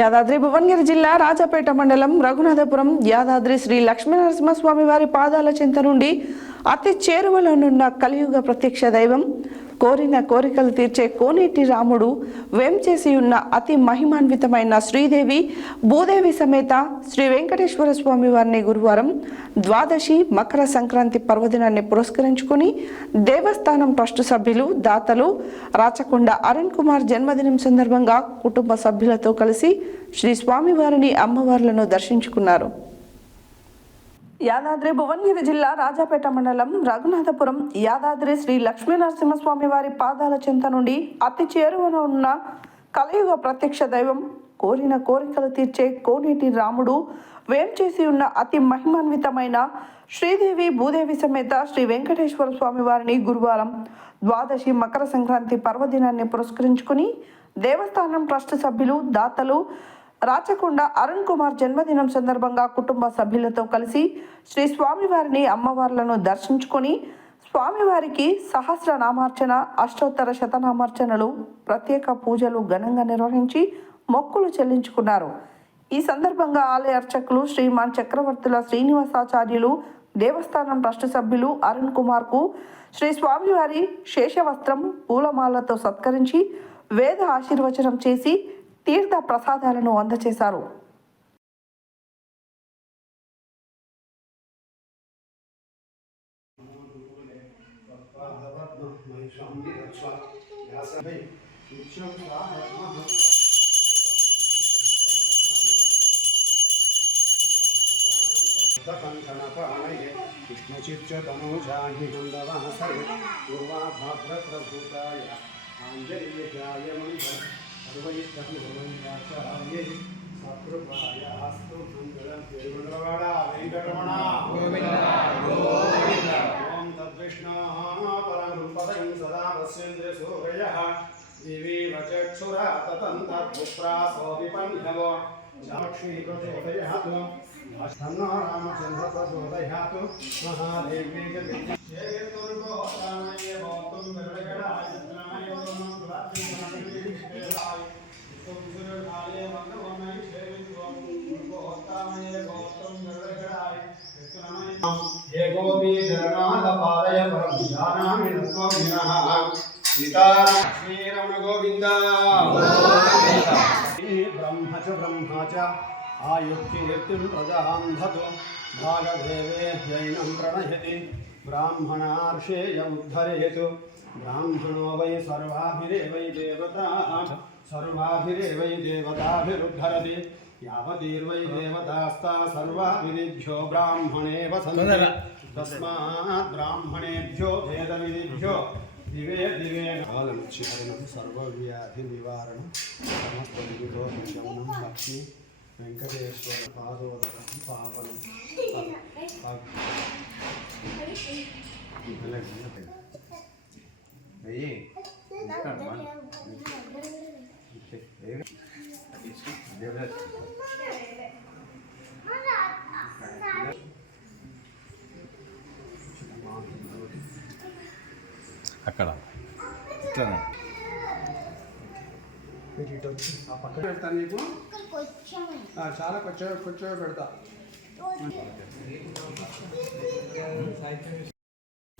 యాదాద్రి భువనగిరి జిల్లా రాజాపేట మండలం రఘునాథపురం యాదాద్రి శ్రీ లక్ష్మీనరసింహస్వామి వారి పాదాల చెంత నుండి అతి చేరువలోనున్న కలియుగ ప్రత్యక్ష దైవం, కోరిన కోరికలు తీర్చే కోనేటి రాముడు వేంచేసి ఉన్న అతి మహిమాన్వితమైన శ్రీదేవి భూదేవి సమేత శ్రీ వెంకటేశ్వర స్వామి వారిని గురువారం ద్వాదశి మకర సంక్రాంతి పర్వదినాన్ని పురస్కరించుకుని దేవస్థానం ట్రస్టు సభ్యులు, దాతలు రాచకొండ అరుణ్ కుమార్ జన్మదినం సందర్భంగా కుటుంబ సభ్యులతో కలిసి శ్రీ స్వామివారిని అమ్మవార్లను దర్శించుకున్నారు. యాదాద్రి భువనగిరి జిల్లా రాజాపేట మండలం రఘునాథపురం యాదాద్రి శ్రీ లక్ష్మీనరసింహస్వామి వారి పాదాల చెంత నుండి అతి చేరువన ఉన్న కలియుగ ప్రత్యక్ష దైవం, కోరిన కోరికలు తీర్చే కోనేటి రాముడు వేంచేసి ఉన్న అతి మహిమాన్వితమైన శ్రీదేవి భూదేవి సమేత శ్రీ వెంకటేశ్వర స్వామి వారిని గురువారం ద్వాదశి మకర సంక్రాంతి పర్వదినాన్ని పురస్కరించుకుని దేవస్థానం ట్రస్ట్ సభ్యులు, దాతలు రాచకొండ అరుణ్ కుమార్ జన్మదినం సందర్భంగా కుటుంబ సభ్యులతో కలిసి శ్రీ స్వామివారిని అమ్మవార్లను దర్శించుకొని స్వామివారికి సహస్రనామార్చన, అష్టోత్తర శతనామార్చనలు, ప్రత్యేక పూజలు ఘనంగా నిర్వహించి మొక్కులు చెల్లించుకున్నారు. ఈ సందర్భంగా ఆలయ అర్చకులు శ్రీమాన్ చక్రవర్తుల శ్రీనివాసాచార్యులు, దేవస్థానం ట్రస్ట్ సభ్యులు అరుణ్ కుమార్కు శ్రీ స్వామివారి శేషవస్త్రం, పూలమాలతో సత్కరించి వేద ఆశీర్వచనం చేసి తీర్థ ప్రసాదాలను అందజేశారు. आयुक्तिर्तिं प्रजान्धतो भागदेवे जैनं प्रणयति ब्राह्मणार्षेयमुद्धरेतु ब्राह्मणो वै सर्वाभिरेवै देवताभिरुद्धरति यावतीर्वै देवतास्ता सर्वाभिरिभ्यो ब्राह्मणे वसन्ति तस्मात् ब्राह्मणेभ्यो भेदविधिभ्यो दिवे दिवे कालमुच्चिकरणं सर्वव्याधिनिवारणं समस्तविदोषशमनं लक्ष्मी వెంకటేశ్వర పాదోదకం పావనం అక్కడ ఇట్లా పక్కన పెడతా నీకు చాలా కొంచెం పెడతా